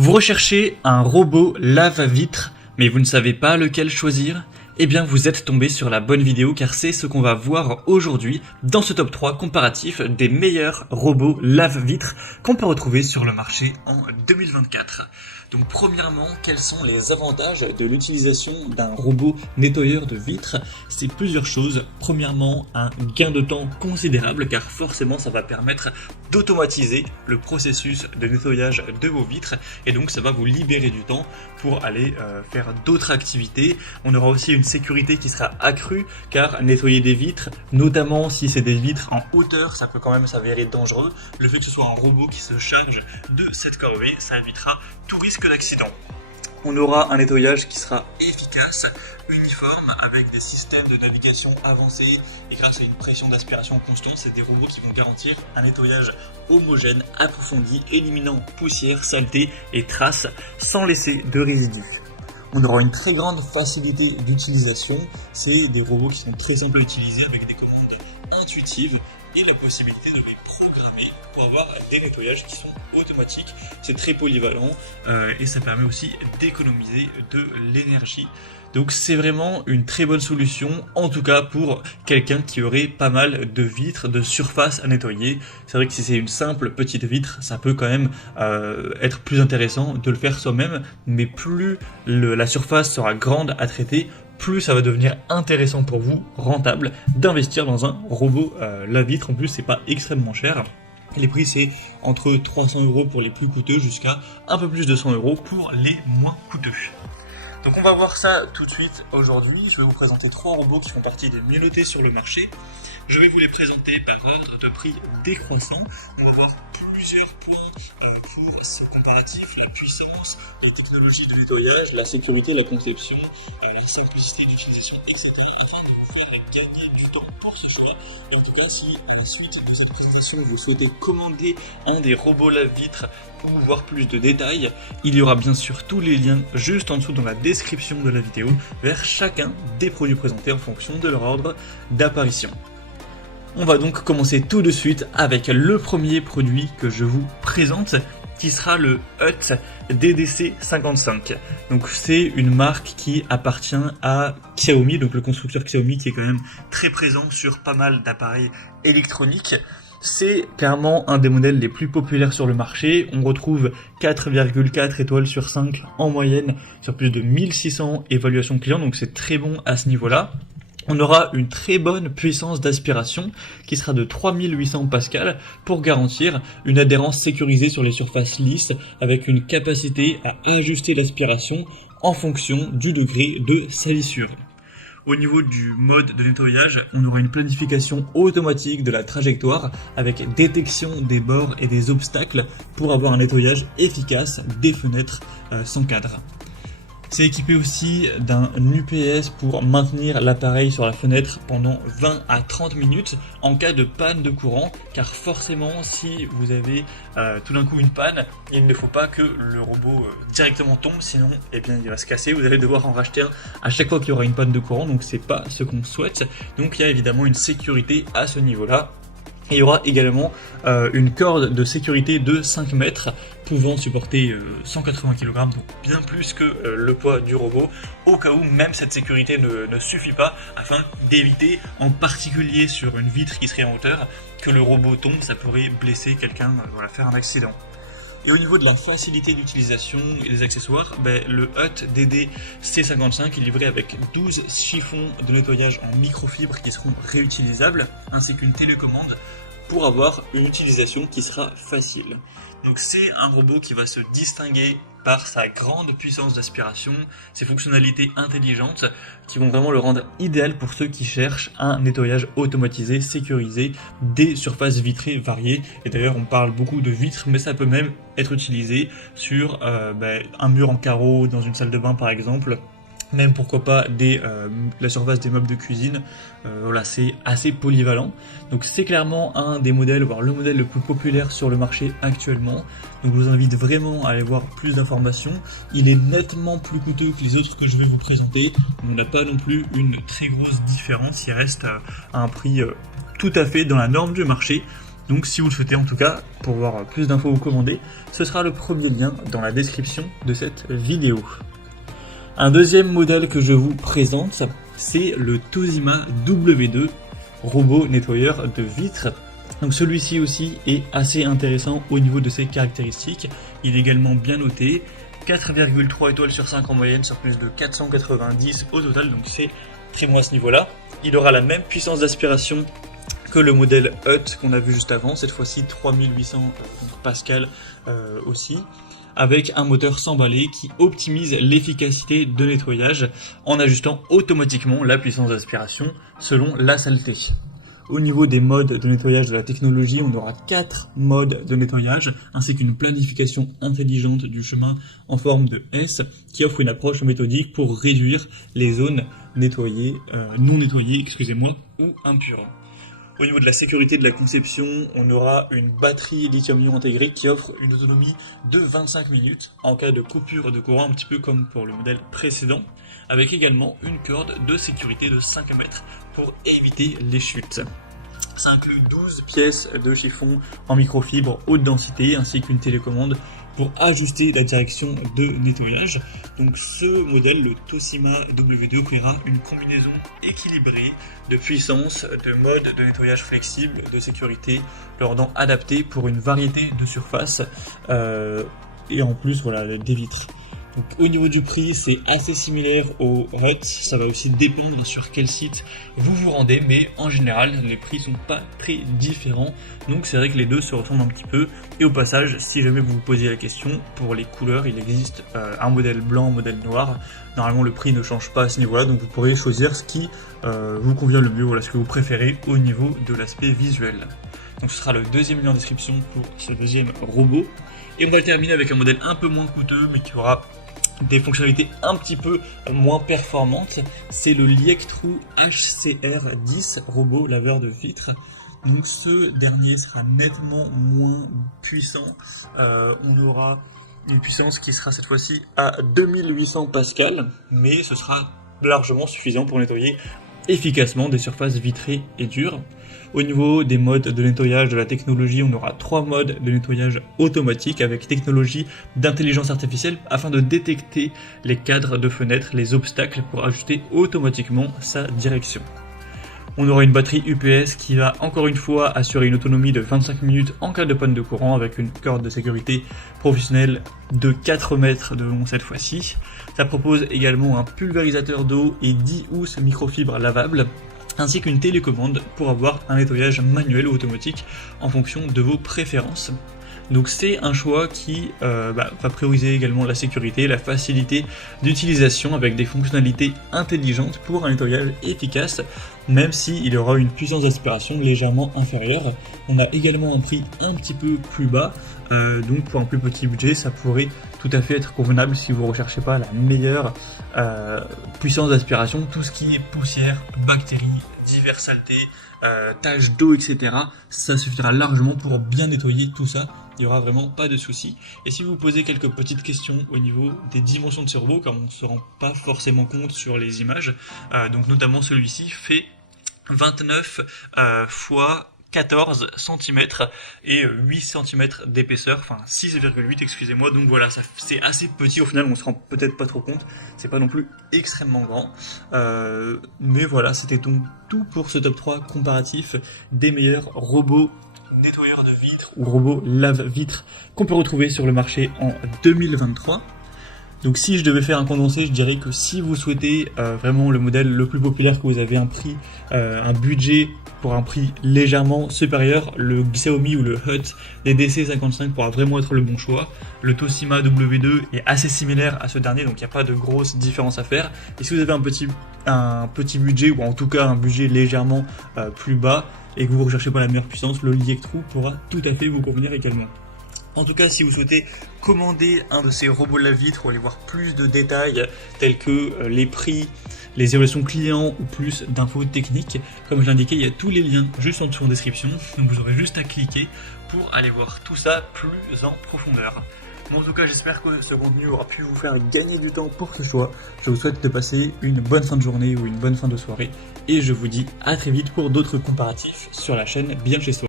Vous recherchez un robot lave-vitre, mais vous ne savez pas lequel choisir? Eh bien vous êtes tombé sur la bonne vidéo car c'est ce qu'on va voir aujourd'hui dans ce top 3 comparatif des meilleurs robots lave-vitres qu'on peut retrouver sur le marché en 2024. Donc premièrement, quels sont les avantages de l'utilisation d'un robot nettoyeur de vitres? C'est plusieurs choses. Premièrement, un gain de temps considérable car forcément ça va permettre d'automatiser le processus de nettoyage de vos vitres et donc ça va vous libérer du temps pour aller faire d'autres activités. On aura aussi une sécurité qui sera accrue car nettoyer des vitres, notamment si c'est des vitres en hauteur, ça peut quand même s'avérer dangereux. Le fait que ce soit un robot qui se charge de cette corvée, ça évitera tout risque d'accident. On aura un nettoyage qui sera efficace, uniforme, avec des systèmes de navigation avancés et grâce à une pression d'aspiration constante, c'est des robots qui vont garantir un nettoyage homogène, approfondi, éliminant poussière, saleté et traces sans laisser de résidus. On aura une très grande facilité d'utilisation, c'est des robots qui sont très simples à utiliser avec des commandes intuitives et la possibilité de les programmer pour avoir des nettoyages qui sont automatiques. C'est très polyvalent et ça permet aussi d'économiser de l'énergie. Donc c'est vraiment une très bonne solution, en tout cas pour quelqu'un qui aurait pas mal de vitres, de surface à nettoyer. C'est vrai que si c'est une simple petite vitre, ça peut quand même être plus intéressant de le faire soi-même, mais plus la surface sera grande à traiter, plus ça va devenir intéressant pour vous, rentable, d'investir dans un robot lave-vitre. En plus, c'est pas extrêmement cher. Les prix, c'est entre 300 € pour les plus coûteux jusqu'à un peu plus de 100 € pour les moins coûteux. Donc on va voir ça tout de suite aujourd'hui. Je vais vous présenter 3 robots qui font partie des mieux notés sur le marché. Je vais vous les présenter par ordre de prix décroissant. On va voir plusieurs points pour ce comparatif, la puissance, les technologies de nettoyage, la sécurité, la conception, la simplicité d'utilisation, etc. afin de vous faire gagner du temps pour ce choix. Et en tout cas, si à la suite de cette présentation, vous souhaitez commander un des robots lave-vitres pour voir plus de détails, il y aura bien sûr tous les liens juste en dessous dans la description de la vidéo vers chacun des produits présentés en fonction de leur ordre d'apparition. On va donc commencer tout de suite avec le premier produit que je vous présente, qui sera le Hut DDC55. Donc c'est une marque qui appartient à Xiaomi, donc le constructeur Xiaomi qui est quand même très présent sur pas mal d'appareils électroniques. C'est clairement un des modèles les plus populaires sur le marché. On retrouve 4,4 étoiles sur 5 en moyenne sur plus de 1600 évaluations clients, donc c'est très bon à ce niveau-là. On aura une très bonne puissance d'aspiration qui sera de 3800 pascal pour garantir une adhérence sécurisée sur les surfaces lisses avec une capacité à ajuster l'aspiration en fonction du degré de salissure. Au niveau du mode de nettoyage, on aura une planification automatique de la trajectoire avec détection des bords et des obstacles pour avoir un nettoyage efficace des fenêtres sans cadre. C'est équipé aussi d'un UPS pour maintenir l'appareil sur la fenêtre pendant 20 à 30 minutes en cas de panne de courant, car forcément si vous avez tout d'un coup une panne, il ne faut pas que le robot directement tombe, sinon eh bien, il va se casser, vous allez devoir en racheter un à chaque fois qu'il y aura une panne de courant, donc c'est pas ce qu'on souhaite. Donc il y a évidemment une sécurité à ce niveau-là. Et il y aura également une corde de sécurité de 5 mètres pouvant supporter 180 kg, donc bien plus que le poids du robot, au cas où même cette sécurité ne suffit pas, afin d'éviter, en particulier sur une vitre qui serait en hauteur, que le robot tombe, ça pourrait blesser quelqu'un, faire un accident. Et au niveau de la facilité d'utilisation et des accessoires, le Hut DDC55 est livré avec 12 chiffons de nettoyage en microfibre qui seront réutilisables, ainsi qu'une télécommande pour avoir une utilisation qui sera facile. Donc c'est un robot qui va se distinguer par sa grande puissance d'aspiration, ses fonctionnalités intelligentes qui vont vraiment le rendre idéal pour ceux qui cherchent un nettoyage automatisé, sécurisé, des surfaces vitrées variées. Et d'ailleurs on parle beaucoup de vitres, mais ça peut même être utilisé sur un mur en carreau dans une salle de bain par exemple. Même pourquoi pas la surface des meubles de cuisine, c'est assez polyvalent. Donc c'est clairement un des modèles, voire le modèle le plus populaire sur le marché actuellement. Donc je vous invite vraiment à aller voir plus d'informations. Il est nettement plus coûteux que les autres que je vais vous présenter. On n'a pas non plus une très grosse différence, il reste à un prix tout à fait dans la norme du marché. Donc si vous le souhaitez en tout cas, pour voir plus d'infos ou commander, ce sera le premier lien dans la description de cette vidéo. Un deuxième modèle que je vous présente, c'est le Tosima W2 robot nettoyeur de vitres. Donc celui-ci aussi est assez intéressant au niveau de ses caractéristiques. Il est également bien noté, 4,3 étoiles sur 5 en moyenne sur plus de 490 au total, donc c'est très bon à ce niveau-là. Il aura la même puissance d'aspiration que le modèle Hut qu'on a vu juste avant, cette fois-ci 3800 pascal aussi, avec un moteur sans balai qui optimise l'efficacité de nettoyage en ajustant automatiquement la puissance d'aspiration selon la saleté. Au niveau des modes de nettoyage de la technologie, on aura 4 modes de nettoyage, ainsi qu'une planification intelligente du chemin en forme de S, qui offre une approche méthodique pour réduire les zones nettoyées, non nettoyées, ou impures. Au niveau de la sécurité de la conception, on aura une batterie lithium-ion intégrée qui offre une autonomie de 25 minutes en cas de coupure de courant, un petit peu comme pour le modèle précédent, avec également une corde de sécurité de 5 mètres pour éviter les chutes. Ça inclut 12 pièces de chiffon en microfibre haute densité ainsi qu'une télécommande pour ajuster la direction de nettoyage. Donc ce modèle, le Tosima W2, offrira une combinaison équilibrée de puissance, de mode de nettoyage flexible, de sécurité, le rendant adapté pour une variété de surfaces et en plus voilà, des vitres. Donc, au niveau du prix, c'est assez similaire au Hut, ça va aussi dépendre sur quel site vous vous rendez, mais en général, les prix sont pas très différents, donc c'est vrai que les deux se ressemblent un petit peu. Et au passage, si jamais vous vous posiez la question, pour les couleurs, il existe un modèle blanc, un modèle noir. Normalement, le prix ne change pas à ce niveau-là, donc vous pourrez choisir ce qui vous convient le mieux, voilà, ce que vous préférez au niveau de l'aspect visuel. Donc ce sera le deuxième lien en description pour ce deuxième robot. Et on va le terminer avec un modèle un peu moins coûteux, mais qui aura des fonctionnalités un petit peu moins performantes. C'est le Liectrou HCR10 robot laveur de vitres. Donc ce dernier sera nettement moins puissant. On aura une puissance qui sera cette fois-ci à 2800 pascal, mais ce sera largement suffisant pour nettoyer efficacement des surfaces vitrées et dures. Au niveau des modes de nettoyage de la technologie, on aura 3 modes de nettoyage automatique avec technologie d'intelligence artificielle afin de détecter les cadres de fenêtres, les obstacles pour ajuster automatiquement sa direction. On aura une batterie UPS qui va encore une fois assurer une autonomie de 25 minutes en cas de panne de courant avec une corde de sécurité professionnelle de 4 mètres de long cette fois-ci. Ça propose également un pulvérisateur d'eau et 10 housses microfibres lavables, ainsi qu'une télécommande pour avoir un nettoyage manuel ou automatique en fonction de vos préférences. Donc c'est un choix qui va prioriser également la sécurité, la facilité d'utilisation avec des fonctionnalités intelligentes pour un nettoyage efficace, même s'il aura une puissance d'aspiration légèrement inférieure. On a également un prix un petit peu plus bas, donc pour un plus petit budget, ça pourrait tout à fait être convenable si vous ne recherchez pas la meilleure puissance d'aspiration. Tout ce qui est poussière, bactéries, diverses saletés, taches d'eau, etc. ça suffira largement pour bien nettoyer tout ça. Il n'y aura vraiment pas de souci. Et si vous posez quelques petites questions au niveau des dimensions de ce robot, comme on ne se rend pas forcément compte sur les images, donc notamment celui-ci fait 29 fois 14 cm et 8 cm d'épaisseur, enfin 6,8 excusez-moi, donc voilà, c'est assez petit au final, on se rend peut-être pas trop compte, c'est pas non plus extrêmement grand, mais voilà, c'était donc tout pour ce top 3 comparatif des meilleurs robots nettoyeurs de vitres ou robots lave-vitres qu'on peut retrouver sur le marché en 2023. Donc si je devais faire un condensé, je dirais que si vous souhaitez vraiment le modèle le plus populaire, que vous avez un prix, un budget pour un prix légèrement supérieur, le Xiaomi ou le Hut des DC55 pourra vraiment être le bon choix. Le Tosima W2 est assez similaire à ce dernier, donc il n'y a pas de grosse différence à faire. Et si vous avez un petit budget, ou en tout cas un budget légèrement plus bas, et que vous ne recherchez pas la meilleure puissance, le Liectrou pourra tout à fait vous convenir également. En tout cas, si vous souhaitez commander un de ces robots lave-vitres ou aller voir plus de détails tels que les prix, les évaluations clients ou plus d'infos techniques, comme je l'indiquais, il y a tous les liens juste en dessous en description, donc vous aurez juste à cliquer pour aller voir tout ça plus en profondeur. Bon, en tout cas, j'espère que ce contenu aura pu vous faire gagner du temps pour ce choix. Je vous souhaite de passer une bonne fin de journée ou une bonne fin de soirée, et je vous dis à très vite pour d'autres comparatifs sur la chaîne Bien Chez Soi.